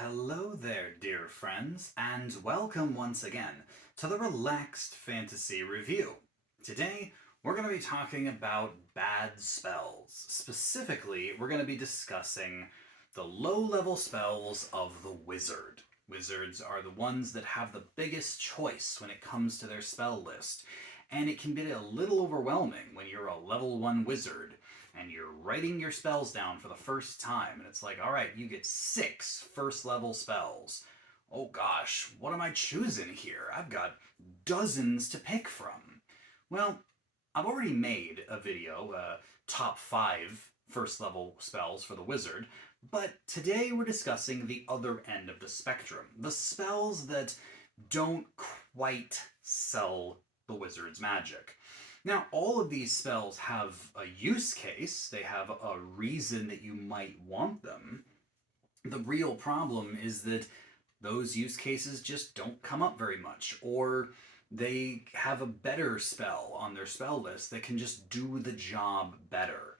Hello there, dear friends, and welcome once again to the Relaxed Fantasy Review. Today, we're going to be talking about bad spells. Specifically, we're going to be discussing the low-level spells of the wizard. Wizards are the ones that have the biggest choice when it comes to their spell list, and it can be a little overwhelming when you're a level 1 wizard and you're writing your spells down for the first time, and it's like, all right, you get 6 first level spells. Oh gosh, what am I choosing here? I've got dozens to pick from. Well, I've already made a video, top 5 first level spells for the wizard, but today we're discussing the other end of the spectrum. The spells that don't quite sell the wizard's magic. Now, all of these spells have a use case. They have a reason that you might want them. The real problem is that those use cases just don't come up very much, or they have a better spell on their spell list that can just do the job better.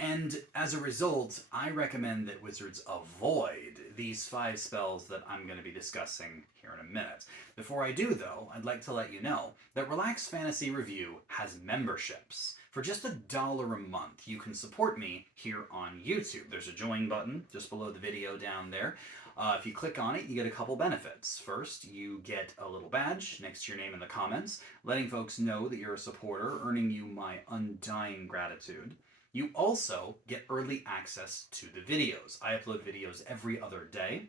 And as a result, I recommend that wizards avoid these 5 spells that I'm going to be discussing here in a minute. Before I do, though, I'd like to let you know that Relaxed Fantasy Review has memberships. For just $1 a month, you can support me here on YouTube. There's a join button just below the video down there. If you click on it, you get a couple benefits. First, you get a little badge next to your name in the comments, letting folks know that you're a supporter, earning you my undying gratitude. You also get early access to the videos. I upload videos every other day.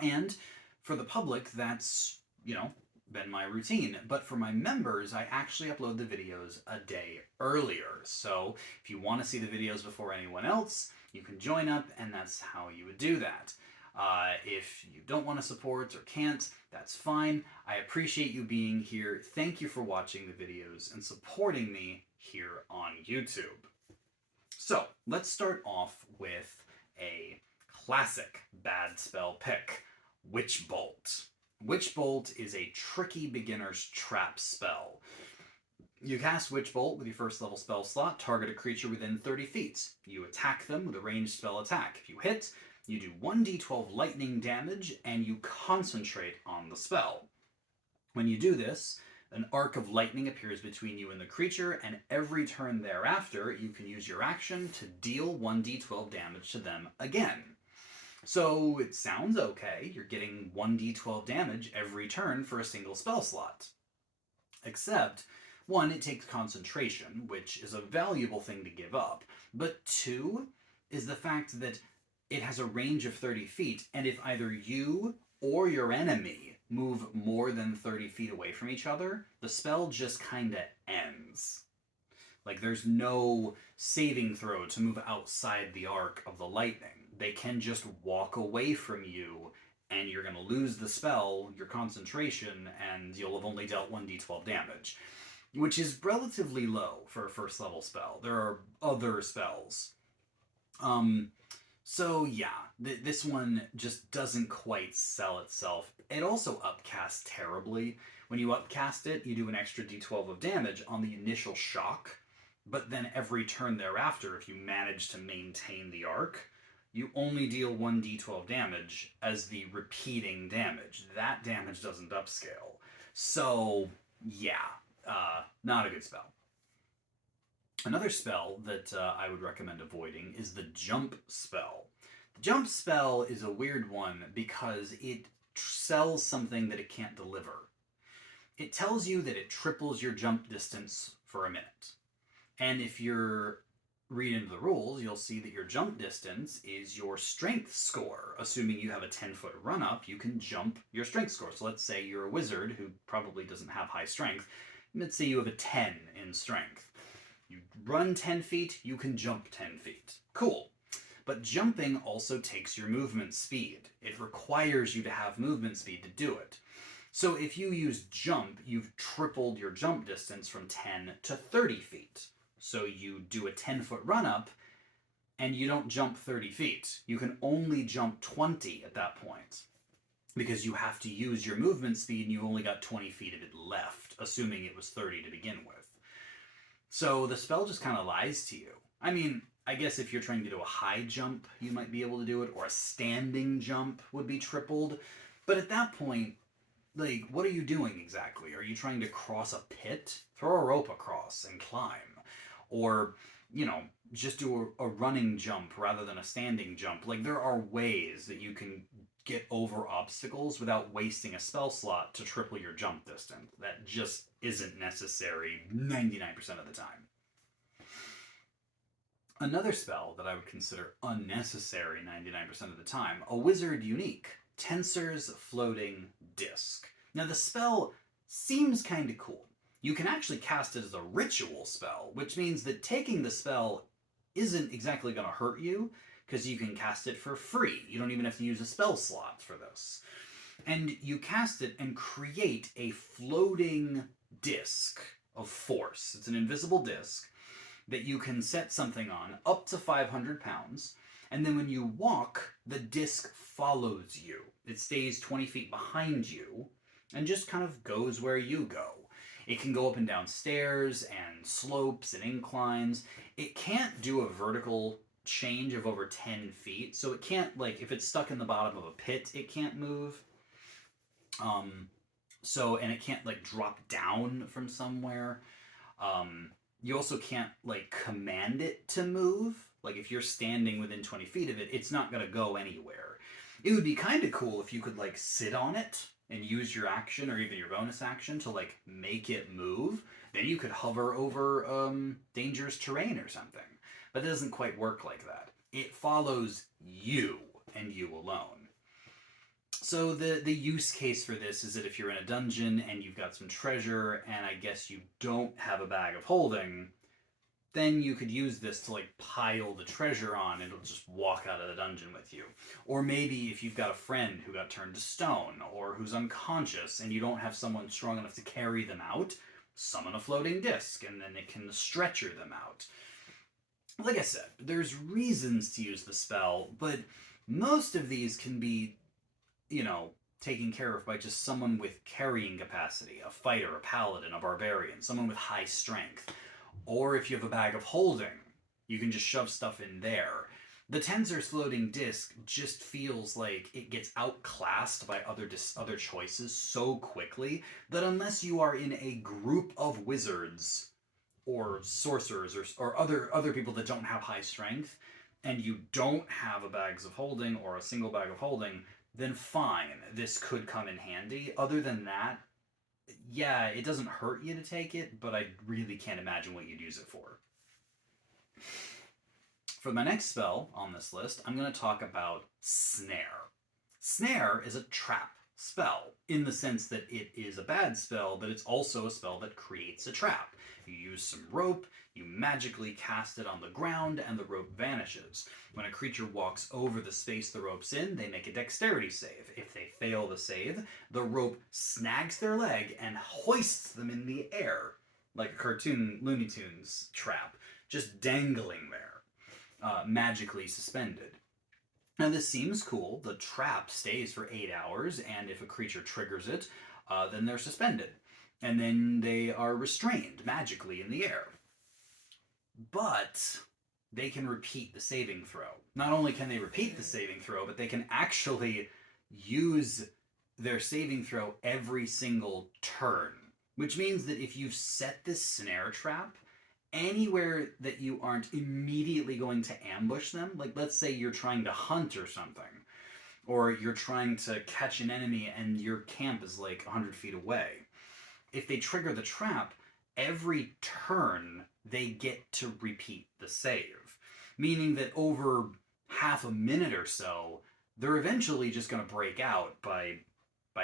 And for the public, that's, been my routine. But for my members, I actually upload the videos a day earlier. So if you want to see the videos before anyone else, you can join up, and that's how you would do that. If you don't want to support or can't, that's fine. I appreciate you being here. Thank you for watching the videos and supporting me here on YouTube. So, let's start off with a classic bad spell pick, Witch Bolt. Witch Bolt is a tricky beginner's trap spell. You cast Witch Bolt with your first level spell slot, target a creature within 30 feet. You attack them with a ranged spell attack. If you hit, you do 1d12 lightning damage, and you concentrate on the spell. When you do this, an arc of lightning appears between you and the creature, and every turn thereafter, you can use your action to deal 1d12 damage to them again. So it sounds okay. You're getting 1d12 damage every turn for a single spell slot. Except, 1, it takes concentration, which is a valuable thing to give up. But 2 is the fact that it has a range of 30 feet, and if either you or your enemy move more than 30 feet away from each other, the spell just kinda ends. Like, there's no saving throw to move outside the arc of the lightning. They can just walk away from you, and you're gonna lose the spell, your concentration, and you'll have only dealt 1d12 damage, which is relatively low for a first level spell. There are other spells. So yeah, this one just doesn't quite sell itself. It also upcasts terribly. When you upcast it, you do an extra d12 of damage on the initial shock, but then every turn thereafter, if you manage to maintain the arc, you only deal 1d12 damage as the repeating damage. That damage doesn't upscale. So yeah, not a good spell. Another spell that I would recommend avoiding is the Jump spell. The Jump spell is a weird one because it sells something that it can't deliver. It tells you that it triples your jump distance for a minute. And if you read into the rules, you'll see that your jump distance is your strength score. Assuming you have a 10-foot run-up, you can jump your strength score. So let's say you're a wizard who probably doesn't have high strength. Let's say you have a 10 in strength. You run 10 feet, you can jump 10 feet. Cool. But jumping also takes your movement speed. It requires you to have movement speed to do it. So if you use jump, you've tripled your jump distance from 10 to 30 feet. So you do a 10-foot run-up, and you don't jump 30 feet. You can only jump 20 at that point, because you have to use your movement speed, and you've only got 20 feet of it left, assuming it was 30 to begin with. So the spell just kind of lies to you. I mean, I guess if you're trying to do a high jump, you might be able to do it, or a standing jump would be tripled. But at that point, like, what are you doing exactly? Are you trying to cross a pit? Throw a rope across and climb. Or, you know, just do a running jump rather than a standing jump. Like, there are ways that you can get over obstacles without wasting a spell slot to triple your jump distance. That just isn't necessary 99% of the time. Another spell that I would consider unnecessary 99% of the time, a wizard unique, Tensor's Floating Disc. Now the spell seems kind of cool. You can actually cast it as a ritual spell, which means that taking the spell isn't exactly going to hurt you, because you can cast it for free. You don't even have to use a spell slot for this. And you cast it and create a floating disc of force. It's an invisible disc that you can set something on up to 500 pounds, and then when you walk, the disc follows you. It stays 20 feet behind you and just kind of goes where you go. It can go up and down stairs and slopes and inclines. It can't do a vertical change of over 10 feet, so it can't, like, if it's stuck in the bottom of a pit, it can't move. And it can't, like, drop down from somewhere. You also can't, like, command it to move. Like, if you're standing within 20 feet of it, it's not going to go anywhere. It would be kind of cool if you could, like, sit on it and use your action or even your bonus action to, like, make it move. Then you could hover over dangerous terrain or something. But it doesn't quite work like that. It follows you and you alone. So the use case for this is that if you're in a dungeon and you've got some treasure and I guess you don't have a bag of holding, then you could use this to, like, pile the treasure on and it'll just walk out of the dungeon with you. Or maybe if you've got a friend who got turned to stone or who's unconscious and you don't have someone strong enough to carry them out, summon a floating disc and then it can stretcher them out. Like I said, there's reasons to use the spell, but most of these can be, you know, taken care of by just someone with carrying capacity, a fighter, a paladin, a barbarian, someone with high strength. Or if you have a bag of holding, you can just shove stuff in there. The Tensor's Floating Disc just feels like it gets outclassed by other choices so quickly that unless you are in a group of wizards or sorcerers or other people that don't have high strength, and you don't have a bags of holding or a single bag of holding, then fine, this could come in handy. Other than that, yeah, it doesn't hurt you to take it, but I really can't imagine what you'd use it for. For my next spell on this list, I'm going to talk about Snare. Snare is a trap spell, in the sense that it is a bad spell, but it's also a spell that creates a trap. You use some rope, you magically cast it on the ground, and the rope vanishes. When a creature walks over the space the rope's in, they make a dexterity save. If they fail the save, the rope snags their leg and hoists them in the air, like a cartoon Looney Tunes trap, just dangling there, magically suspended. Now this seems cool. The trap stays for 8 hours, and if a creature triggers it, then they're suspended. And then they are restrained magically in the air. But they can repeat the saving throw. Not only can they repeat the saving throw, but they can actually use their saving throw every single turn. Which means that if you set this snare trap anywhere that you aren't immediately going to ambush them, like let's say you're trying to hunt or something, or you're trying to catch an enemy and your camp is like 100 feet away, if they trigger the trap, every turn they get to repeat the save. Meaning that over half a minute or so, they're eventually just going to break out by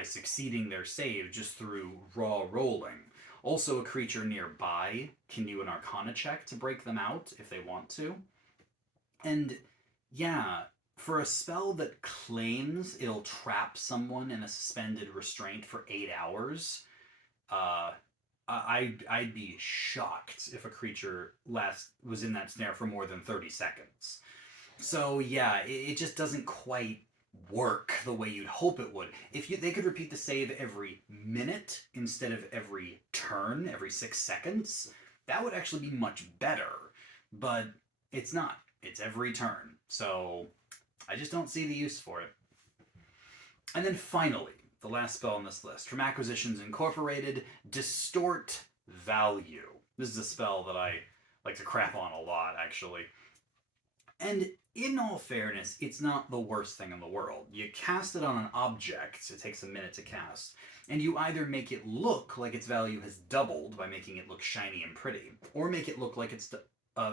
succeeding their save just through raw rolling. Also, a creature nearby can do an Arcana check to break them out if they want to. And yeah, for a spell that claims it'll trap someone in a suspended restraint for 8 hours, I'd be shocked if a creature was in that snare for more than 30 seconds. So yeah, it just doesn't quite work the way you'd hope it would. If they could repeat the save every minute instead of every turn, every 6 seconds, that would actually be much better. But it's not. It's every turn. So I just don't see the use for it. And then finally, the last spell on this list from Acquisitions Incorporated, Distort Value. This is a spell that I like to crap on a lot, actually. And in all fairness, it's not the worst thing in the world. You cast it on an object, it takes a minute to cast, and you either make it look like its value has doubled by making it look shiny and pretty, or make it look like its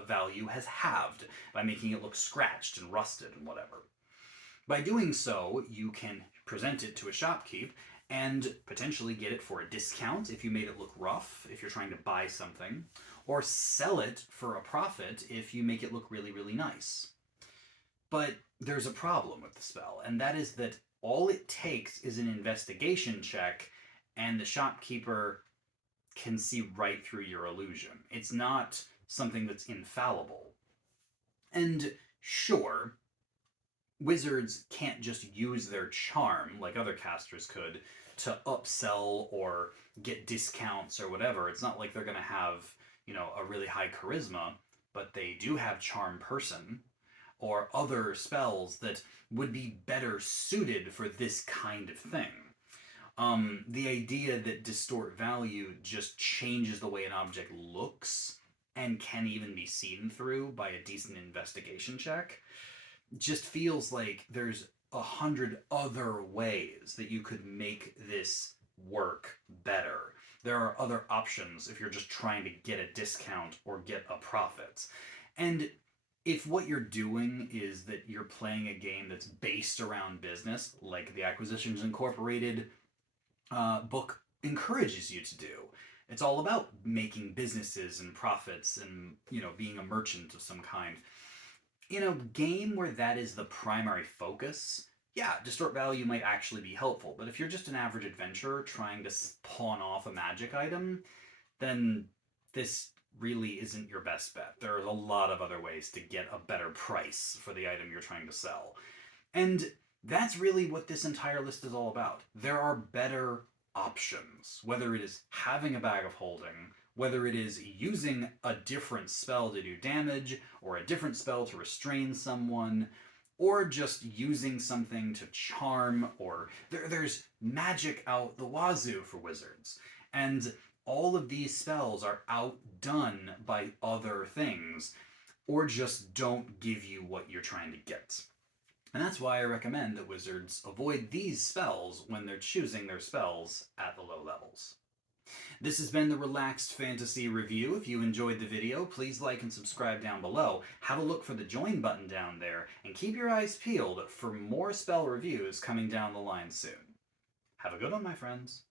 value has halved by making it look scratched and rusted and whatever. By doing so, you can present it to a shopkeep and potentially get it for a discount if you made it look rough, if you're trying to buy something, or sell it for a profit if you make it look really, really nice. But there's a problem with the spell, and that is that all it takes is an investigation check, and the shopkeeper can see right through your illusion. It's not something that's infallible. And sure, wizards can't just use their charm like other casters could to upsell or get discounts or whatever. It's not like they're going to have, a really high charisma, but they do have charm person or other spells that would be better suited for this kind of thing. The idea that distort value just changes the way an object looks and can even be seen through by a decent investigation check just feels like there's 100 other ways that you could make this work better. There are other options if you're just trying to get a discount or get a profit. And if what you're doing is that you're playing a game that's based around business, like the Acquisitions Incorporated book encourages you to do, it's all about making businesses and profits and, being a merchant of some kind. In a game where that is the primary focus, yeah, distort value might actually be helpful. But if you're just an average adventurer trying to pawn off a magic item, then this really isn't your best bet. There are a lot of other ways to get a better price for the item you're trying to sell. And that's really what this entire list is all about. There are better options, whether it is having a bag of holding, whether it is using a different spell to do damage, or a different spell to restrain someone, or just using something to charm, or there's magic out the wazoo for wizards. And all of these spells are outdone by other things, or just don't give you what you're trying to get. And that's why I recommend that wizards avoid these spells when they're choosing their spells at the low levels. This has been the Relaxed Fantasy Review. If you enjoyed the video, please like and subscribe down below. Have a look for the join button down there, and keep your eyes peeled for more spell reviews coming down the line soon. Have a good one, my friends.